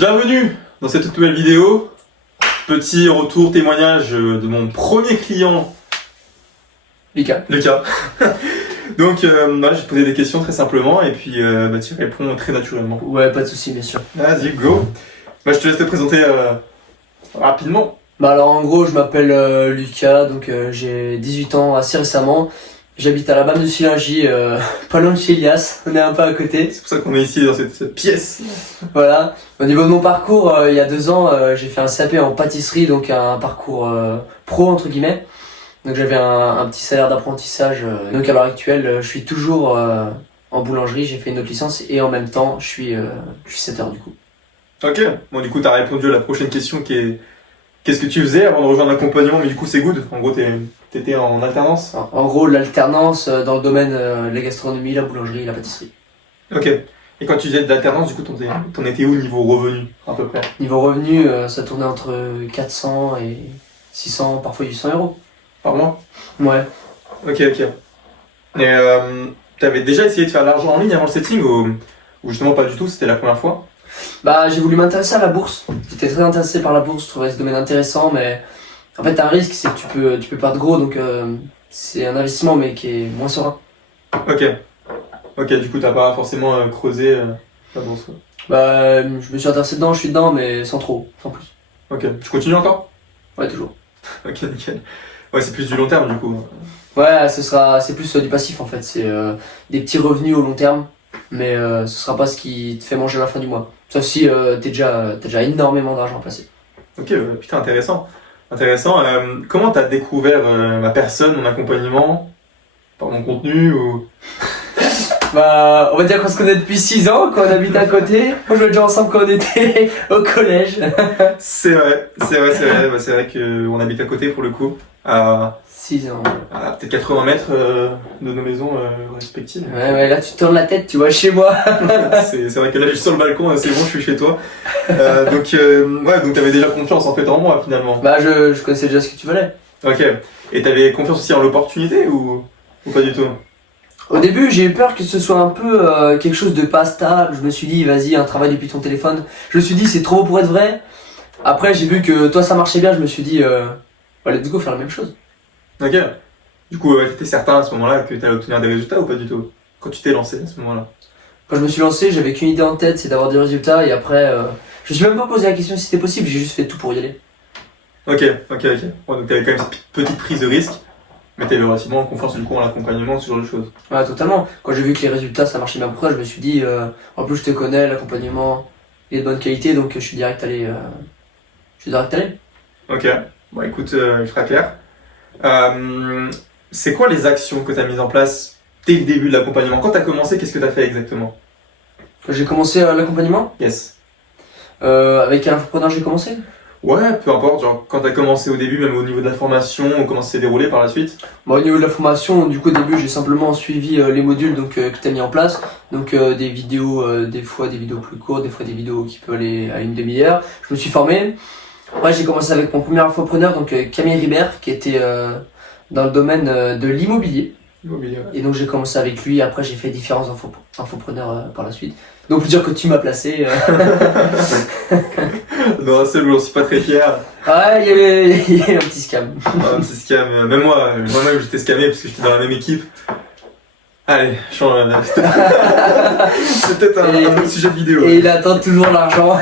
Bienvenue dans cette toute nouvelle vidéo. Petit retour témoignage de mon premier client, Lucas. Donc voilà, je vais te poser des questions très simplement et puis tu réponds très naturellement. Ouais, pas de soucis, bien sûr. Vas-y, go. Je te laisse te présenter rapidement. Bah alors en gros, je m'appelle Lucas, donc j'ai 18 ans assez récemment. J'habite à la BAM de Sillingy, pas loin de chez Elias, on est un peu à côté. C'est pour ça qu'on est ici dans cette pièce. Voilà. Au niveau de mon parcours, il y a 2 ans, j'ai fait un CAP en pâtisserie, donc un parcours pro entre guillemets. Donc j'avais un petit salaire d'apprentissage. Donc à l'heure actuelle, je suis toujours en boulangerie, j'ai fait une autre licence et en même temps, je suis setteur du coup. Ok, bon du coup t'as répondu à la prochaine question qui est qu'est-ce que tu faisais avant de rejoindre l'accompagnement, mais du coup c'est good. En gros t'étais en alternance. En gros, l'alternance dans le domaine de la gastronomie, la boulangerie, la pâtisserie. Ok. Et quand tu disais de l'alternance, du coup t'en étais où niveau revenu à peu près? Niveau revenu, ça tournait entre 400 et 600, parfois 800 euros. Par mois? Ouais. Ok. Et t'avais déjà essayé de faire de l'argent en ligne avant le setting ou justement pas du tout, c'était la première fois? Bah, j'ai voulu m'intéresser à la bourse. J'étais très intéressé par la bourse, je trouvais ce domaine intéressant, mais en fait, t'as un risque, c'est que tu peux perdre gros, donc c'est un investissement, mais qui est moins serein. Ok, du coup t'as pas forcément creusé la bourse. Bah, je me suis intéressé dedans, je suis dedans, mais sans plus. Ok, tu continues encore? Ouais, toujours. Ok, nickel. Ouais, c'est plus du long terme du coup. Ouais, c'est plus du passif en fait, c'est des petits revenus au long terme, mais ce sera pas ce qui te fait manger à la fin du mois. Sauf si t'as déjà énormément d'argent à placer. Ok, putain, intéressant. Comment t'as découvert ma personne, mon accompagnement, par mon contenu ou... Bah, on va dire qu'on se connaît depuis 6 ans, qu'on habite à côté. On jouait déjà ensemble quand on était au collège. C'est vrai. Bah, c'est vrai qu'on habite à côté pour le coup, à 6 ans. peut-être 80 mètres de nos maisons respectives. Ouais, là tu tournes la tête, tu vois chez moi. C'est vrai que là je suis sur le balcon, c'est bon, je suis chez toi. Donc t'avais déjà confiance en fait en moi finalement. Bah, je connaissais déjà ce que tu voulais. Ok. Et t'avais confiance aussi en l'opportunité ou pas du tout? Au début, j'ai eu peur que ce soit un peu quelque chose de pas stable. Je me suis dit, vas-y, un travail depuis ton téléphone. Je me suis dit, c'est trop beau pour être vrai. Après, j'ai vu que toi ça marchait bien, je me suis dit, let's go faire la même chose. Ok. Du coup, t'étais certain à ce moment-là que t'allais obtenir des résultats ou pas du tout? Quand tu t'es lancé à ce moment-là? Quand je me suis lancé, j'avais qu'une idée en tête, c'est d'avoir des résultats. Et après, je me suis même pas posé la question si c'était possible, j'ai juste fait tout pour y aller. Ok. Ouais, donc t'avais quand même cette petite prise de risque, mais t'avais relativement confiance du coup en l'accompagnement, ce genre de choses. Ouais, totalement. Quand j'ai vu que les résultats ça marchait bien pour toi, je me suis dit, en plus je te connais, l'accompagnement est de bonne qualité, donc je suis direct allé. Ok. Bon, écoute, je serai clair. C'est quoi les actions que t'as mises en place dès le début de l'accompagnement? Quand t'as commencé, qu'est-ce que t'as fait exactement? Quand j'ai commencé l'accompagnement, Yes. avec un entrepreneur, j'ai commencé. Ouais, peu importe, genre quand t'as commencé au début, même au niveau de la formation, comment ça s'est déroulé par la suite? Bon, au niveau de la formation, du coup, au début, j'ai simplement suivi les modules que tu as mis en place. Donc, des vidéos, des fois des vidéos plus courtes, des fois des vidéos qui peuvent aller à une demi-heure. Je me suis formé. Ouais, j'ai commencé avec mon premier infopreneur, donc Camille Ribert, qui était dans le domaine de l'immobilier. Et donc, j'ai commencé avec lui. Après, j'ai fait différents infopreneurs par la suite. Donc, faut dire que tu m'as placé. Non, c'est bon, je suis pas très fier. Ouais, il y avait un petit scam. Un petit scam. Même moi-même j'étais scamé parce que j'étais dans la même équipe. Allez, change. C'est peut-être un autre sujet de vidéo. Et il attend toujours l'argent.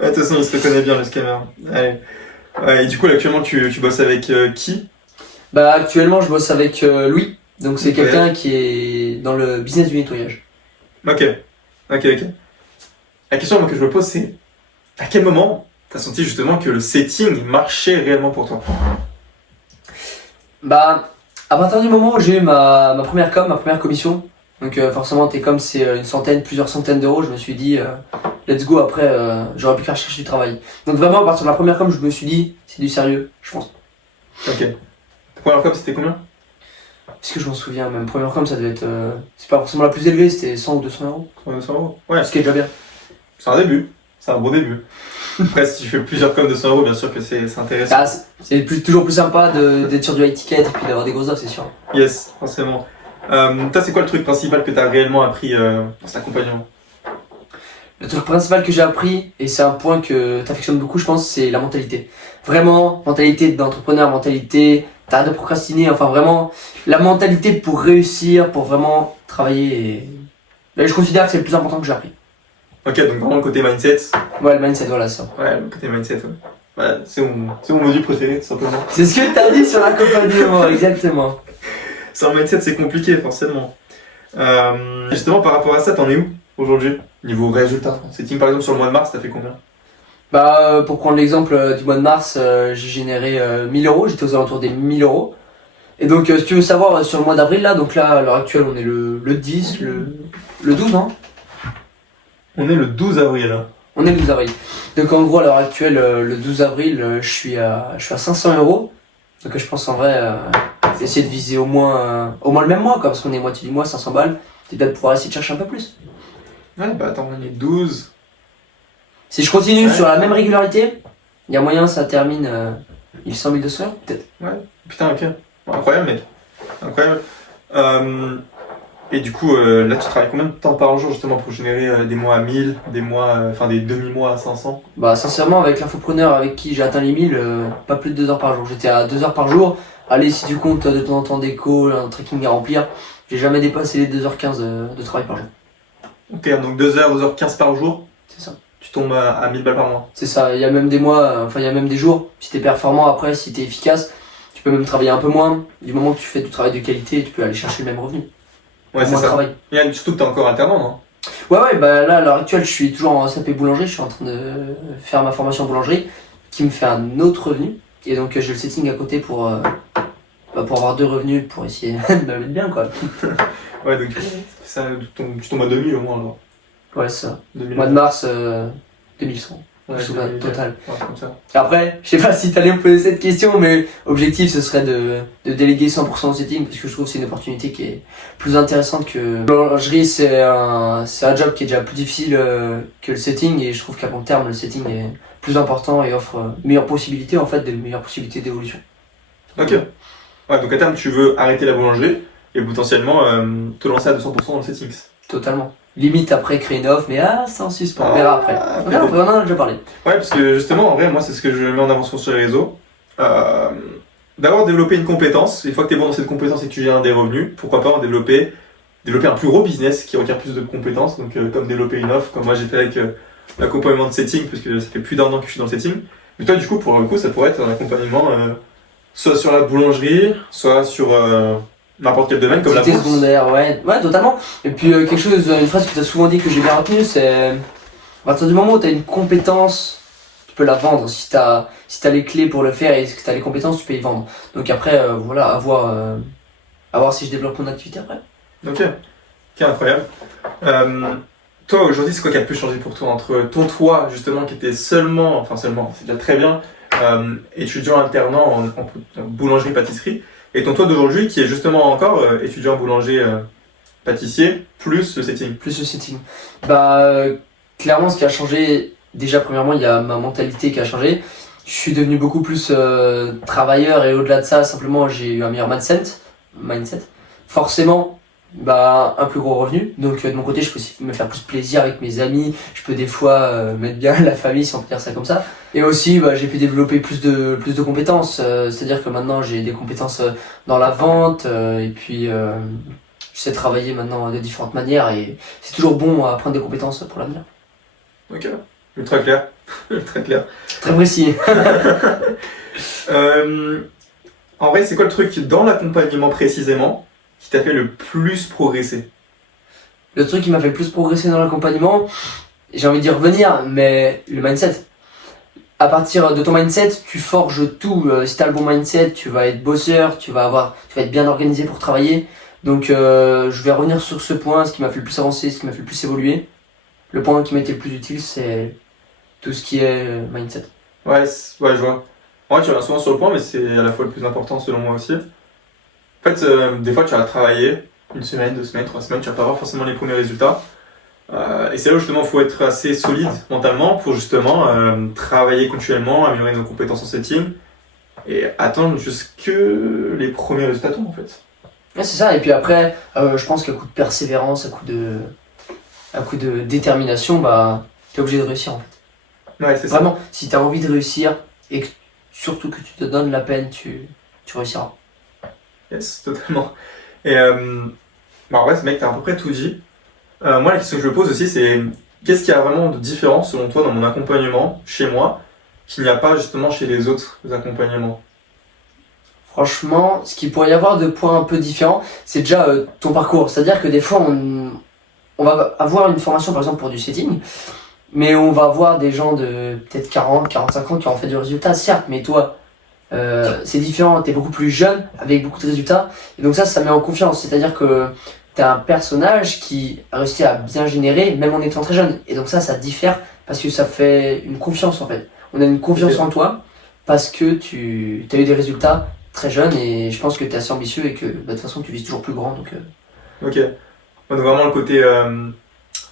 De toute façon, il se reconnaît bien le scammer. Allez. Ouais, et du coup, là, actuellement, tu bosses avec qui? Bah, actuellement, je bosse avec Louis. Donc, c'est Ok. quelqu'un qui est dans le business du nettoyage. Ok. La question moi, que je me pose, c'est à quel moment t'as senti justement que le setting marchait réellement pour toi? Bah, à partir du moment où j'ai eu ma première commission, donc forcément, tes coms, c'est plusieurs centaines d'euros, je me suis dit, let's go, après, j'aurais pu faire chercher du travail. Donc, vraiment, à partir de la première com, je me suis dit, c'est du sérieux, je pense. Ok. Ta première com, c'était combien? Parce que je m'en souviens, même première com, ça devait être. C'est pas forcément la plus élevée, c'était 100 ou 200 euros. 200 euros. Ouais, Ce qui est déjà bien. c'est un début. C'est un bon début. Après, si tu fais plusieurs coms de 100 euros, bien sûr que c'est intéressant. Ah, c'est toujours plus sympa d'être sur du high ticket et puis d'avoir des grosses offres, c'est sûr. Yes, forcément. Toi, c'est quoi le truc principal que t'as réellement appris dans cet accompagnement? Le truc principal que j'ai appris, et c'est un point que t'affectionnes beaucoup, je pense, c'est la mentalité. Vraiment, mentalité d'entrepreneur, mentalité, t'arrêtes de procrastiner, enfin vraiment, la mentalité pour réussir, pour vraiment travailler. Mais je considère que c'est le plus important que j'ai appris. Ok, donc vraiment le côté mindset. Ouais, le mindset, voilà ça. Ouais, le côté mindset, ouais. Voilà, c'est mon module préféré, tout simplement. C'est ce que t'as dit sur l'accompagnement, exactement. Sans mindset, c'est compliqué, forcément. Justement, par rapport à ça, t'en es où aujourd'hui? Niveau résultat. Setting, par exemple, sur le mois de mars, t'as fait combien? Bah, pour prendre l'exemple du mois de mars, j'ai généré 1000 euros, j'étais aux alentours des 1000 euros. Et donc, si tu veux savoir, sur le mois d'avril, là, donc là, à l'heure actuelle, on est le 10, le 12, non? On est le 12 avril, là. On est le 12 avril. Donc, en gros, à l'heure actuelle, le 12 avril, je suis à 500 euros. Donc, je pense en vrai, essayer de viser au moins le même mois, quoi, parce qu'on est moitié du mois, 500 balles. C'est peut-être pouvoir essayer de chercher un peu plus. Ouais, bah attends, on est 12. Si je continue Ouais. sur la même régularité, il y a moyen ça termine 1100, 1200 euros, peut-être. Ouais, putain, ok. Bon, incroyable, mec. Incroyable. Et du coup, là, tu travailles combien de temps par jour, justement, pour générer des mois à 1000, des mois, enfin des demi-mois à 500? Bah, sincèrement, avec l'infopreneur avec qui j'ai atteint les 1000, pas plus de 2 heures par jour. J'étais à 2 heures par jour. Allez, si tu comptes de temps en temps des calls, un tracking à remplir, j'ai jamais dépassé les 2h15 de travail par jour. Ok, donc 2h, 2h15 par jour, C'est ça. tu tombes à 1000 balles par mois. C'est ça, il y a même des mois, enfin il y a même des jours, si t'es performant après, si t'es efficace, tu peux même travailler un peu moins. Du moment que tu fais du travail de qualité, tu peux aller chercher le même revenu. Ouais, c'est Moins de ça. travail. Et surtout que t'es encore alternant, non? Ouais, bah là, à l'heure actuelle, je suis toujours en SAP boulangerie, je suis en train de faire ma formation en boulangerie, qui me fait un autre revenu. Et donc j'ai le setting à côté pour avoir 2 revenus, pour essayer de me mettre bien, quoi. Ouais, donc ça, tu tombes à 2000 au moins, alors. Ouais, c'est ça. 2000. Mois de mars, 2100. Ouais, Je trouve ça 2000, total. ouais, comme ça. Après, je sais pas si t'allais me poser cette question, mais objectif ce serait de déléguer 100% au setting parce que je trouve que c'est une opportunité qui est plus intéressante que la boulangerie. C'est un job qui est déjà plus difficile que le setting et je trouve qu'à long terme le setting est plus important et offre de meilleures possibilités en fait, de meilleures possibilités d'évolution. Ok. Ouais, donc à terme, tu veux arrêter la boulangerie et potentiellement te lancer à 200% dans le settings. Totalement. Limite après créer une offre, mais c'est en suspens, on verra après. On verra, on en a déjà parlé. Ouais, parce que justement, en vrai, moi, c'est ce que je mets en avant sur les réseaux. D'avoir développé une compétence, une fois que tu es bon dans cette compétence et que tu gères des revenus, pourquoi pas en développer un plus gros business qui requiert plus de compétences, donc comme développer une offre, comme moi j'ai fait avec l'accompagnement de setting, parce que ça fait plus d'1 an que je suis dans le setting. Mais toi, du coup, pour le coup, ça pourrait être un accompagnement soit sur la boulangerie, soit sur n'importe quel domaine, comme la Activité bourse. secondaire, ouais, totalement. Et puis quelque chose, une phrase que tu as souvent dit que j'ai bien retenue, c'est à partir du moment où tu as une compétence, tu peux la vendre. Si tu as les clés pour le faire et que tu as les compétences, tu peux y vendre. Donc après, voilà, à voir si je développe mon activité après. Ok, incroyable. Toi, aujourd'hui, c'est quoi qui a le plus changé pour toi entre ton toi, justement, qui était seulement, c'est déjà très bien, étudiant alternant en boulangerie-pâtisserie, et ton toi d'aujourd'hui qui est justement encore étudiant boulanger-pâtissier, plus le setting. Plus le setting. Bah, clairement, ce qui a changé, déjà, premièrement, il y a ma mentalité qui a changé. Je suis devenu beaucoup plus travailleur et au-delà de ça, simplement, j'ai eu un meilleur mindset. Forcément, bah, un plus gros revenu. Donc, de mon côté, je peux aussi me faire plus plaisir avec mes amis. Je peux des fois mettre bien la famille, si on peut dire ça comme ça. Et aussi, bah, j'ai pu développer plus de compétences. C'est-à-dire que maintenant, j'ai des compétences dans la vente. Et puis, je sais travailler maintenant de différentes manières. Et c'est toujours bon à prendre des compétences pour l'avenir. Ok, ultra clair. Très clair. Très précis. En vrai, c'est quoi le truc dans l'accompagnement précisément qui t'a fait le plus progresser? Le truc qui m'a fait le plus progresser dans l'accompagnement, j'ai envie d'y revenir, mais le mindset. À partir de ton mindset, tu forges tout. Si tu as le bon mindset, tu vas être bosseur, tu vas être bien organisé pour travailler. Donc je vais revenir sur ce point, ce qui m'a fait le plus avancer, ce qui m'a fait le plus évoluer. Le point qui m'a été le plus utile, c'est tout ce qui est mindset. Ouais, je vois. En vrai, tu reviens souvent sur le point, mais c'est à la fois le plus important selon moi aussi. En fait, des fois, tu vas travailler 1 semaine, 2 semaines, 3 semaines, tu vas pas avoir forcément les premiers résultats. Et c'est là où justement il faut être assez solide mentalement pour justement travailler continuellement, améliorer nos compétences en setting et attendre jusque les premiers résultats tombent en fait. Ouais, c'est ça, et puis après, je pense qu'à coup de persévérance, à coup de détermination, bah, t'es obligé de réussir en fait. Ouais, c'est ça. Vraiment, si t'as envie de réussir et que, surtout que tu te donnes la peine, tu réussiras. Yes, totalement. Et bah en vrai, ce mec, t'as à peu près tout dit. Moi, la question que je me pose aussi, c'est qu'est-ce qu'il y a vraiment de différent selon toi dans mon accompagnement chez moi qu'il n'y a pas justement chez les autres accompagnements? Franchement, ce qu'il pourrait y avoir de points un peu différents, c'est déjà ton parcours. C'est-à-dire que des fois, on va avoir une formation par exemple pour du setting, mais on va avoir des gens de peut-être 40, 45 ans qui ont fait du résultat, certes, mais toi, c'est différent, t'es beaucoup plus jeune, avec beaucoup de résultats, et donc ça met en confiance. C'est-à-dire que t'as un personnage qui a réussi à bien générer, même en étant très jeune, et donc ça diffère parce que ça fait une confiance en fait. On a une confiance en toi parce que tu as eu des résultats très jeune et je pense que tu es assez ambitieux et que de toute façon tu vises toujours plus grand donc Ok. Ouais, donc vraiment le côté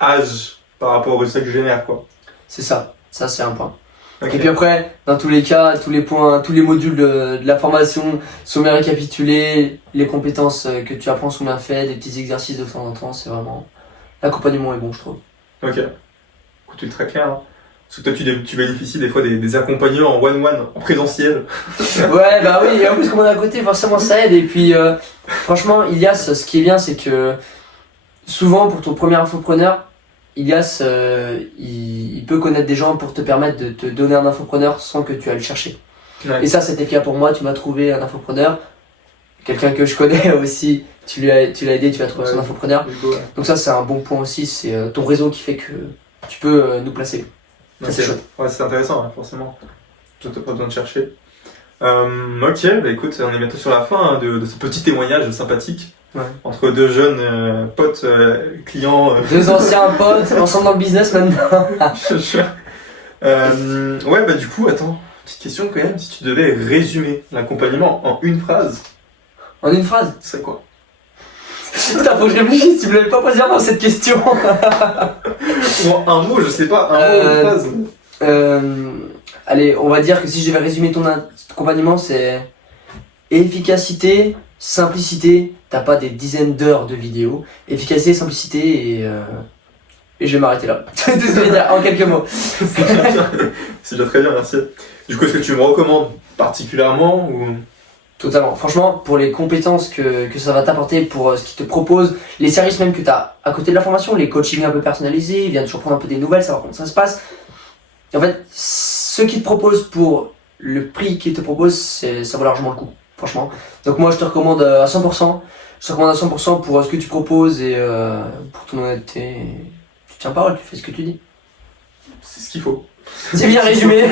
âge par rapport au résultat que je génère, quoi. c'est ça c'est un point. Ok. Et puis après, dans tous les cas, tous les points, tous les modules de la formation sont bien récapitulés, les compétences que tu apprends sont bien faites, des petits exercices de temps en temps, c'est vraiment... L'accompagnement est bon je trouve. Ok. Écoute, c'est très clair. Hein. Parce que toi, tu bénéficies des fois des accompagnants en one-one, en présentiel. Ouais bah oui, et en plus comme on est à côté, forcément ça aide. Et puis franchement, Ilias, ce qui est bien c'est que souvent pour ton premier infopreneur, Ilias, il peut connaître des gens pour te permettre de te donner un infopreneur sans que tu ailles le chercher. Ouais. Et ça, c'était le cas pour moi. Tu m'as trouvé un infopreneur, quelqu'un que je connais aussi. Tu l'as aidé, tu vas trouver son infopreneur. Ouais. Donc ça, c'est un bon point aussi. C'est ton réseau qui fait que tu peux nous placer. Ça, c'est chouette. Ouais, c'est intéressant, hein, forcément. Tu n'as pas besoin de chercher. Ok, bah écoute, on est bientôt sur la fin hein, de ce petit témoignage sympathique. Ouais. Entre deux jeunes potes, clients. Deux anciens potes, ensemble dans le business maintenant. Ouais, bah du coup, attends, petite question quand même. Si tu devais résumer l'accompagnement en une phrase, En une phrase. ce serait quoi? Putain, faut que je réfléchisse, tu me l'avais pas posé avant cette question. Ou en un mot, je sais pas, un mot, une phrase. Allez, on va dire que si je devais résumer ton accompagnement, c'est efficacité, simplicité. T'as pas des dizaines d'heures de vidéos. Efficacité, simplicité et je vais m'arrêter là. C'est tout ce que je vais dire en quelques mots. C'est déjà très bien, merci. Du coup, est-ce que tu me recommandes particulièrement ou... Totalement. Franchement, pour les compétences que ça va t'apporter, pour ce qu'ils te proposent, les services même que tu as à côté de la formation, les coachings un peu personnalisés, ils viennent toujours prendre un peu des nouvelles, savoir comment ça se passe. Et en fait, ce qu'ils te proposent pour le prix qu'ils te proposent, ça vaut largement le coup, franchement. Donc moi, je te recommande à 100%. Je te recommande à 100% pour ce que tu proposes et pour ton honnêteté. Tu tiens parole, tu fais ce que tu dis. C'est ce qu'il faut. C'est bien résumé.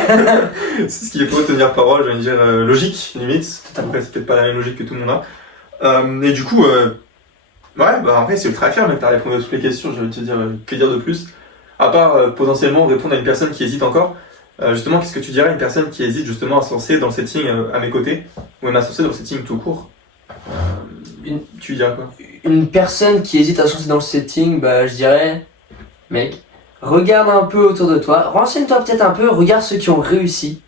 C'est ce qu'il faut, tenir parole, j'allais dire logique, limite. Totalement. Après, c'est peut-être pas la même logique que tout le monde a. Et du coup, ouais, bah après, c'est ultra clair, mec, t'as répondu à toutes les questions, j'allais te dire, que dire de plus? À part potentiellement répondre à une personne qui hésite encore, justement, qu'est-ce que tu dirais à une personne qui hésite justement à se lancer dans le setting à mes côtés, ou même à se lancer dans le setting tout court? Tu dirais quoi? Une personne qui hésite à se lancer dans le setting, bah je dirais, mec, regarde un peu autour de toi, renseigne-toi peut-être un peu, regarde ceux qui ont réussi,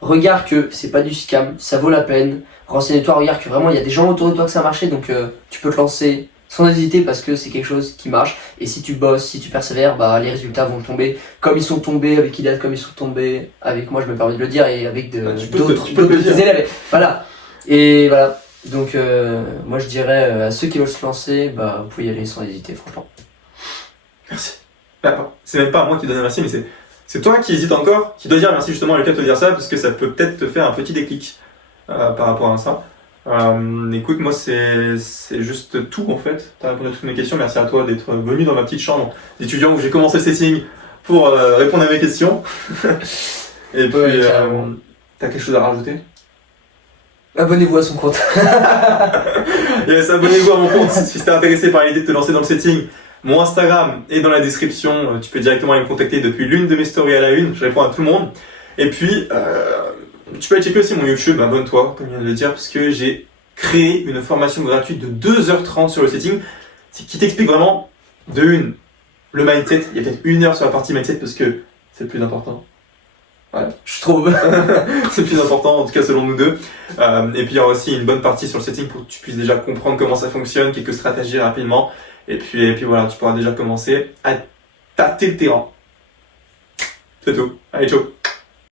regarde que c'est pas du scam, ça vaut la peine, renseigne-toi, regarde que vraiment il y a des gens autour de toi que ça a marché, donc tu peux te lancer sans hésiter parce que c'est quelque chose qui marche, et si tu bosses, si tu persévères, bah les résultats vont tomber, comme ils sont tombés avec Iliad, comme ils sont tombés avec moi, je me permets de le dire, et avec d'autres élèves, voilà, et voilà. Donc moi je dirais à ceux qui veulent se lancer, bah vous pouvez y aller sans hésiter franchement. Merci. Bah, c'est même pas à moi qui donne merci, mais c'est toi qui hésites encore, qui dois dire merci justement à Lucas de te dire ça, parce que ça peut peut-être te faire un petit déclic par rapport à ça. Écoute, moi c'est juste tout en fait. T'as répondu à toutes mes questions, merci à toi d'être venu dans ma petite chambre d'étudiant où j'ai commencé le setting pour répondre à mes questions. Et puis, t'as quelque chose à rajouter? Abonnez-vous à son compte. Yes, abonnez-vous à mon compte si t'es intéressé par l'idée de te lancer dans le setting. Mon Instagram est dans la description, tu peux directement aller me contacter depuis l'une de mes stories à la une, je réponds à tout le monde. Et puis, tu peux aller checker aussi mon YouTube, abonne-toi, comme je viens de le dire, parce que j'ai créé une formation gratuite de 2h30 sur le setting, qui t'explique vraiment, le mindset. Il y a peut-être 1 heure sur la partie mindset, parce que c'est le plus important. Ouais. Je trouve. C'est le plus important, en tout cas selon nous deux. Et puis il y aura aussi une bonne partie sur le setting pour que tu puisses déjà comprendre comment ça fonctionne, quelques stratégies rapidement. Et puis voilà, tu pourras déjà commencer à tâter le terrain. C'est tout. Allez, ciao.